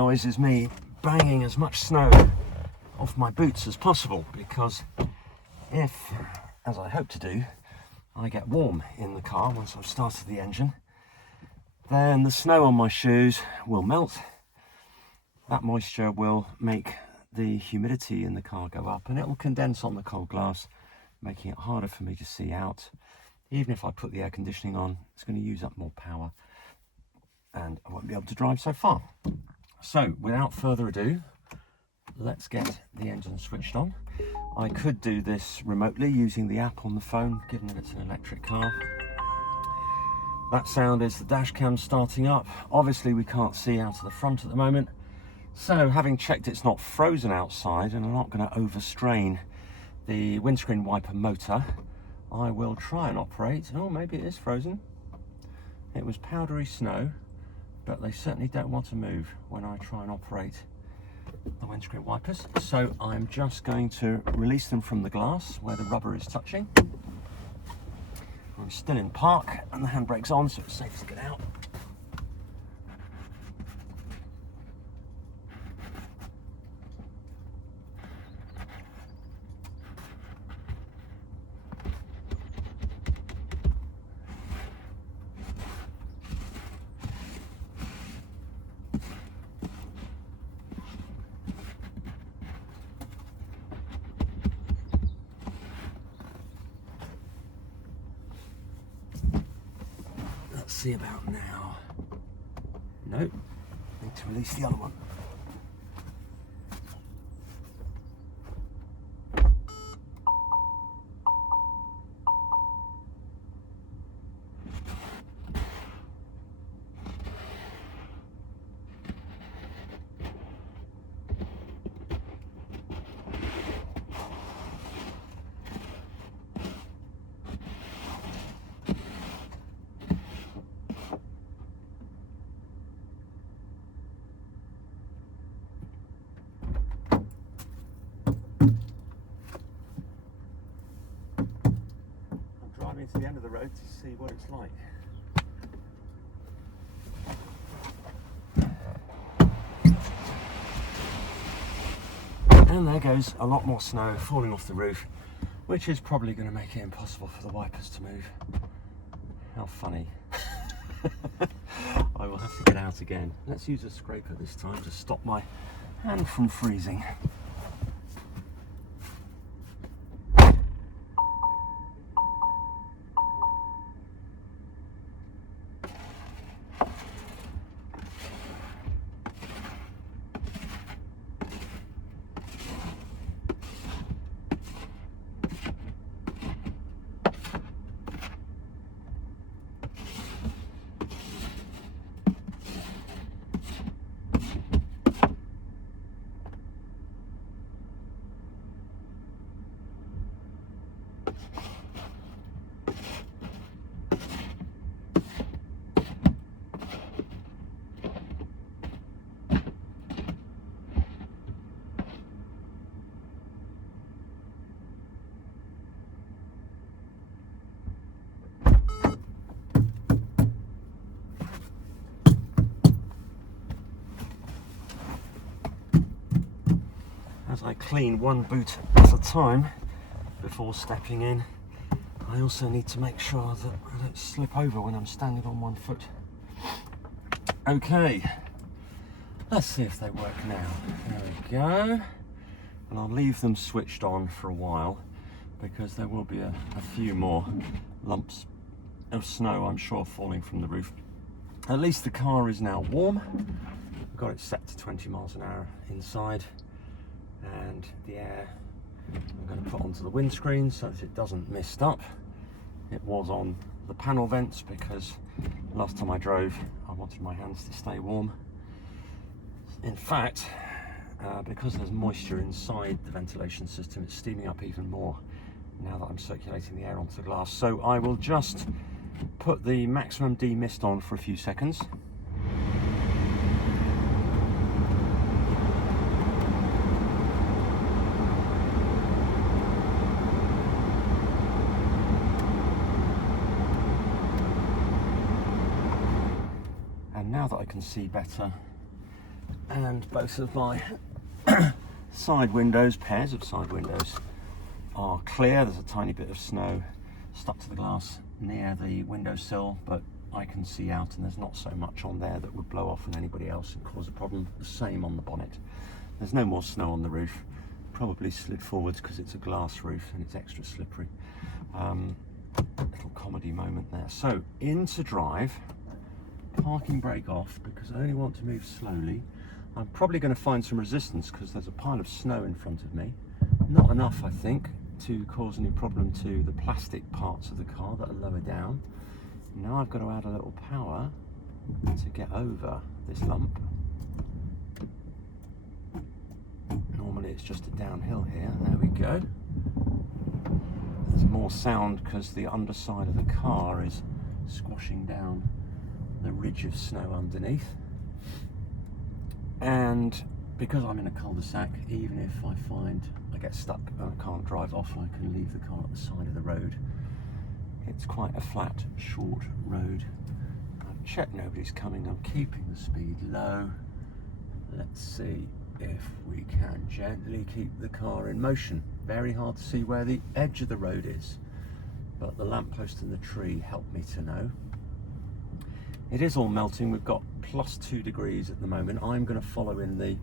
noise is me banging as much snow off my boots as possible, because if, as I hope to do, I get warm in the car once I've started the engine, then the snow on my shoes will melt. That moisture will make the humidity in the car go up, and it will condense on the cold glass, making it harder for me to see out. Even if I put the air conditioning on, it's going to use up more power and I won't be able to drive so far. So without further ado, let's get the engine switched on. I could do this remotely using the app on the phone, given that it's an electric car. That sound is the dash cam starting up. Obviously we can't see out of the front at the moment, so having checked it's not frozen outside and I'm not going to overstrain the windscreen wiper motor, I will try and operate. Oh, maybe it is frozen. It was powdery snow, but they certainly don't want to move when I try and operate the windscreen wipers. So I'm just going to release them from the glass where the rubber is touching. I'm still in park and the handbrake's on, so it's safe to get out. See about now. Nope, need to release the other one. To the end of the road to see what it's like. And there goes a lot more snow falling off the roof, which is probably going to make it impossible for the wipers to move. How funny. I will have to get out again. Let's use a scraper this time to stop my hand from freezing. As I clean one boot at a time before stepping in, I also need to make sure that I don't slip over when I'm standing on one foot. Okay, let's see if they work now. There we go. And I'll leave them switched on for a while because there will be a few more lumps of snow, I'm sure, falling from the roof. At least the car is now warm. I've got it set to 20 miles an hour inside. And the air I'm going to put onto the windscreen so that it doesn't mist up. It was on the panel vents because last time I drove I wanted my hands to stay warm. In fact, because there's moisture inside the ventilation system, it's steaming up even more now that I'm circulating the air onto the glass. So I will just put the maximum demist on for a few seconds. Now that I can see better, and both of my side windows, pairs of side windows, are clear. There's a tiny bit of snow stuck to the glass near the windowsill, but I can see out and there's not so much on there that would blow off on anybody else and cause a problem. The same on the bonnet. There's no more snow on the roof. Probably slid forwards because it's a glass roof and it's extra slippery. Little comedy moment there. So into drive, parking brake off because I only want to move slowly. I'm probably going to find some resistance because there's a pile of snow in front of me. Not enough, I think, to cause any problem to the plastic parts of the car that are lower down. Now I've got to add a little power to get over this lump. Normally it's just a downhill here. There we go. There's more sound because the underside of the car is squashing down the ridge of snow underneath. And because I'm in a cul-de-sac, even if I find I get stuck and I can't drive off, I can leave the car at the side of the road. It's quite a flat, short road. I've checked nobody's coming. I'm keeping the speed low. Let's see if we can gently keep the car in motion. Very hard to see where the edge of the road is, but the lamppost and the tree help me to know. It is all melting. We've got +2 degrees at the moment. I'm going to follow in the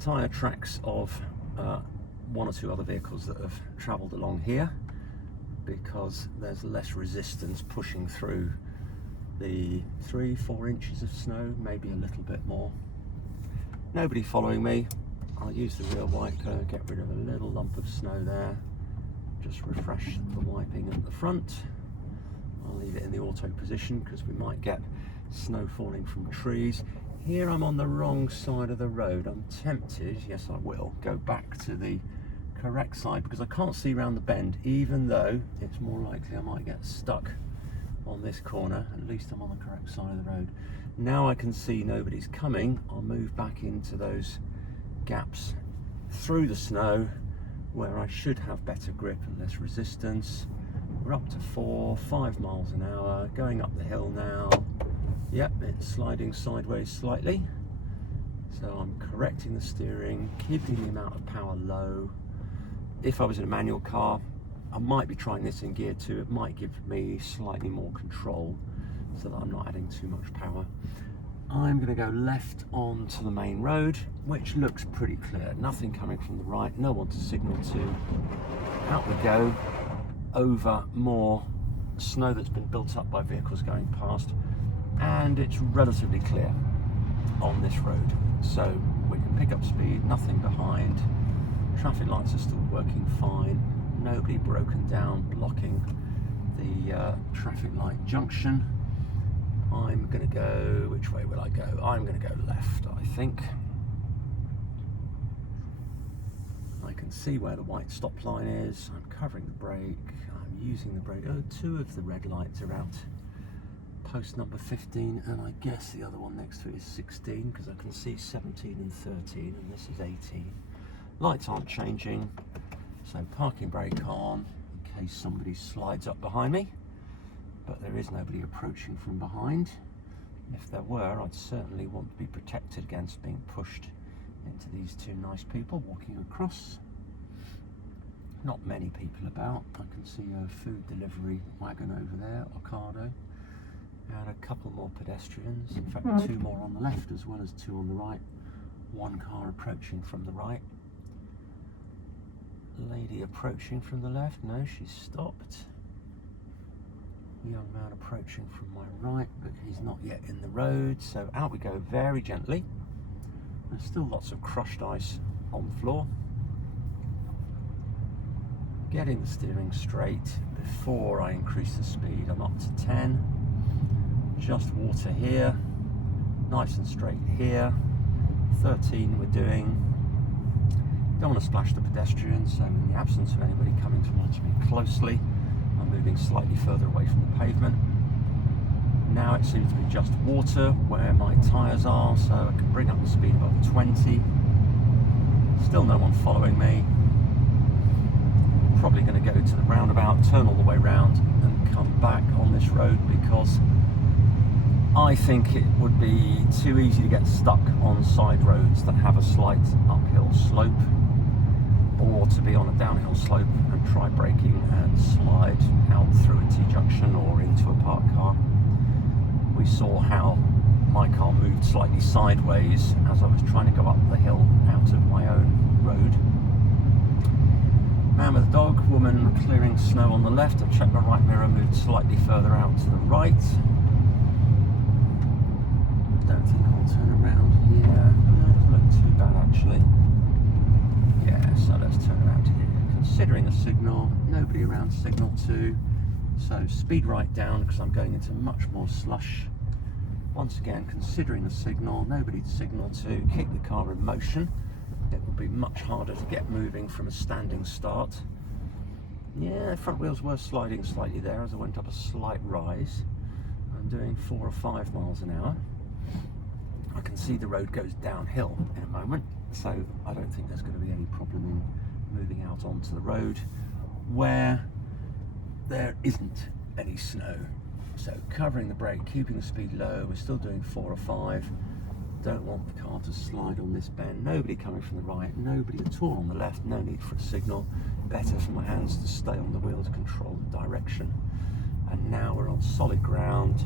tyre tracks of one or two other vehicles that have travelled along here, because there's less resistance pushing through the 3-4 inches of snow, maybe a little bit more. Nobody following me. I'll use the rear wiper, get rid of a little lump of snow there, just refresh the wiping at the front. I'll leave it in the auto position because we might get snow falling from trees. Here I'm on the wrong side of the road. I'm tempted, yes I will, go back to the correct side because I can't see around the bend, even though it's more likely I might get stuck on this corner. At least I'm on the correct side of the road. Now I can see nobody's coming. I'll move back into those gaps through the snow where I should have better grip and less resistance. We're up to 4-5 miles an hour, going up the hill now. Yep, it's sliding sideways slightly. So I'm correcting the steering, keeping the amount of power low. If I was in a manual car, I might be trying this in gear 2. It might give me slightly more control so that I'm not adding too much power. I'm going to go left onto the main road, which looks pretty clear. Nothing coming from the right, no one to signal to. Out we go, over more snow that's been built up by vehicles going past, and it's relatively clear on this road. So we can pick up speed, nothing behind. Traffic lights are still working fine. Nobody broken down, blocking the traffic light junction. I'm going to go, which way will I go? I'm going to go left, I think. I can see where the white stop line is. I'm covering the brake. I'm using the brake. Oh, 2 of the red lights are out. Post number 15, and I guess the other one next to it is 16, because I can see 17 and 13, and this is 18. Lights aren't changing, so parking brake on in case somebody slides up behind me. But there is nobody approaching from behind. If there were, I'd certainly want to be protected against being pushed into these 2 nice people walking across. Not many people about. I can see a food delivery wagon over there, Ocado, and a couple more pedestrians. In fact, 2 more on the left as well as 2 on the right. 1 car approaching from the right. Lady approaching from the left. No, she's stopped. Young man approaching from my right, but he's not yet in the road, so out we go very gently. There's still lots of crushed ice on the floor. Getting the steering straight before I increase the speed. I'm up to 10. Just water here, nice and straight here. 13 we're doing. Don't want to splash the pedestrians, so in the absence of anybody coming to watch me closely, I'm moving slightly further away from the pavement. Now it seems to be just water where my tyres are, so I can bring up the speed above 20. Still no one following me. Probably going to go to the roundabout, turn all the way round and come back on this road because I think it would be too easy to get stuck on side roads that have a slight uphill slope, or to be on a downhill slope and try braking and slide out through a T-junction or into a parked car. We saw how my car moved slightly sideways as I was trying to go up the hill out of my own road. Man with a dog, woman clearing snow on the left. I've checked my right mirror, moved slightly further out to the right. Don't think I'll turn around here. Doesn't look too bad actually. Yeah, so let's turn around here. Considering a signal, nobody around signal 2. So speed right down because I'm going into much more slush. Once again, considering the signal, nobody to signal to, keep the car in motion. It will be much harder to get moving from a standing start. Yeah, front wheels were sliding slightly there as I went up a slight rise. I'm doing 4 or 5 miles an hour. I can see the road goes downhill in a moment, so I don't think there's going to be any problem in moving out onto the road where there isn't any snow. So covering the brake, keeping the speed low, we're still doing 4 or 5. Don't want the car to slide on this bend. Nobody coming from the right, nobody at all on the left, no need for a signal. Better for my hands to stay on the wheel to control the direction. And now we're on solid ground.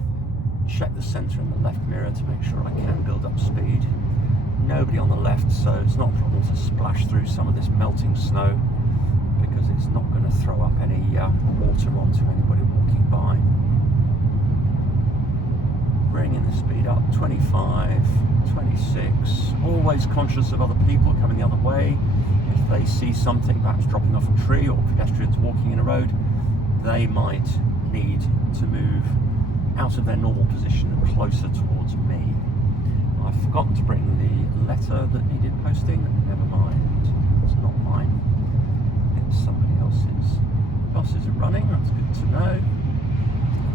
Check the centre and the left mirror to make sure I can build up speed. Nobody on the left, so it's not a problem to splash through some of this melting snow because it's not going to throw up any water onto anybody walking by. Bringing the speed up, 25, 26, always conscious of other people coming the other way. If they see something, perhaps dropping off a tree or pedestrians walking in a road, they might need to move out of their normal position and closer towards me. I've forgotten to bring the letter that needed posting. Never mind, it's not mine. It's somebody else's. Buses are running, that's good to know.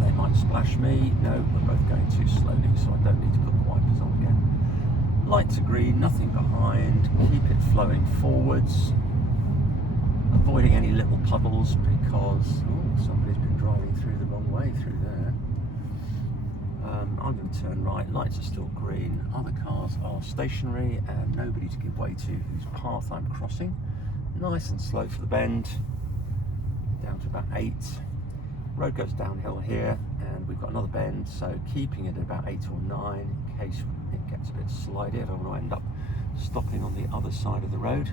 They might splash me. No, we're both going too slowly, so I don't need to put the wipers on again. Lights are green, nothing behind. Keep it flowing forwards. Avoiding any little puddles because somebody's been driving through the wrong way through there. I'm going to turn right, lights are still green, other cars are stationary and nobody to give way to whose path I'm crossing. Nice and slow for the bend, down to about 8. Road goes downhill here and we've got another bend, so keeping it at about 8 or 9 in case it gets a bit slidey. I don't want to end up stopping on the other side of the road.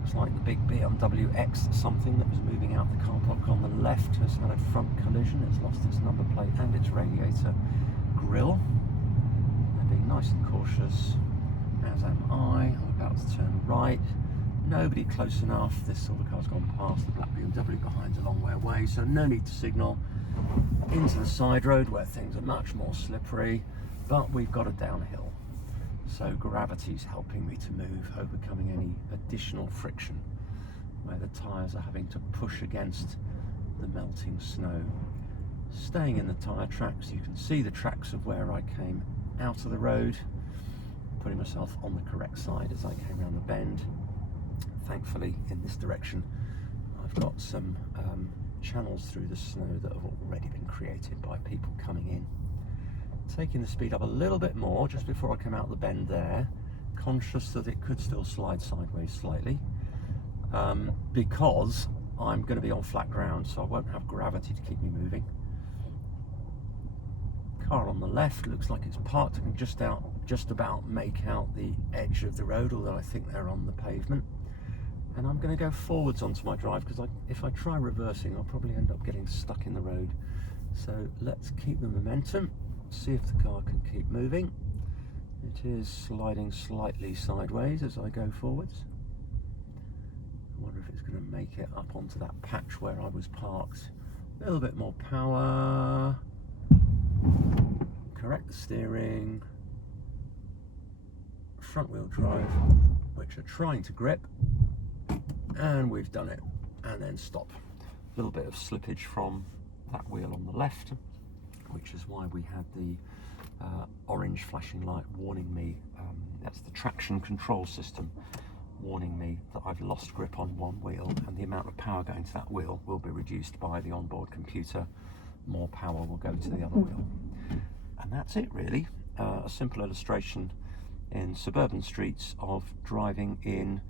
Looks like the big BMW X something that was moving out the car park on the left has had a front collision. It's lost its number plate and its radiator grille. They're being nice and cautious, as am I. I'm about to turn right. Nobody close enough. This silver car's gone past the black BMW behind's a long way away, so no need to signal. Into the side road where things are much more slippery, but we've got a downhill. So gravity's helping me to move, overcoming any additional friction where the tyres are having to push against the melting snow. Staying in the tyre tracks, you can see the tracks of where I came out of the road, putting myself on the correct side as I came around the bend. Thankfully, in this direction, I've got some channels through the snow that have already been created by people coming in. Taking the speed up a little bit more just before I come out the bend there, conscious that it could still slide sideways slightly, because I'm going to be on flat ground, so I won't have gravity to keep me moving. Car on the left looks like it's parked. I can just about make out the edge of the road, although I think they're on the pavement. And I'm going to go forwards onto my drive because if I try reversing, I'll probably end up getting stuck in the road. So let's keep the momentum. See if the car can keep moving. It is sliding slightly sideways as I go forwards. I wonder if it's going to make it up onto that patch where I was parked. A little bit more power. Correct the steering. Front wheel drive, which are trying to grip. And we've done it. And then stop. A little bit of slippage from that wheel on the left, which is why we had the orange flashing light warning me. That's the traction control system warning me that I've lost grip on one wheel, and the amount of power going to that wheel will be reduced by the onboard computer. More power will go to the other wheel. And that's it really. A simple illustration in suburban streets of driving in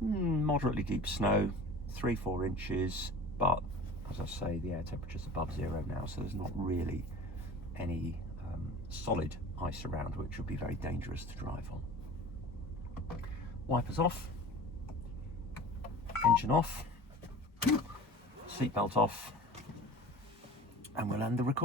moderately deep snow, 3-4 inches, but as I say, the air temperature's above zero now, so there's not really any solid ice around, which would be very dangerous to drive on. Wipers off, engine off, seatbelt off, and we'll end the recording.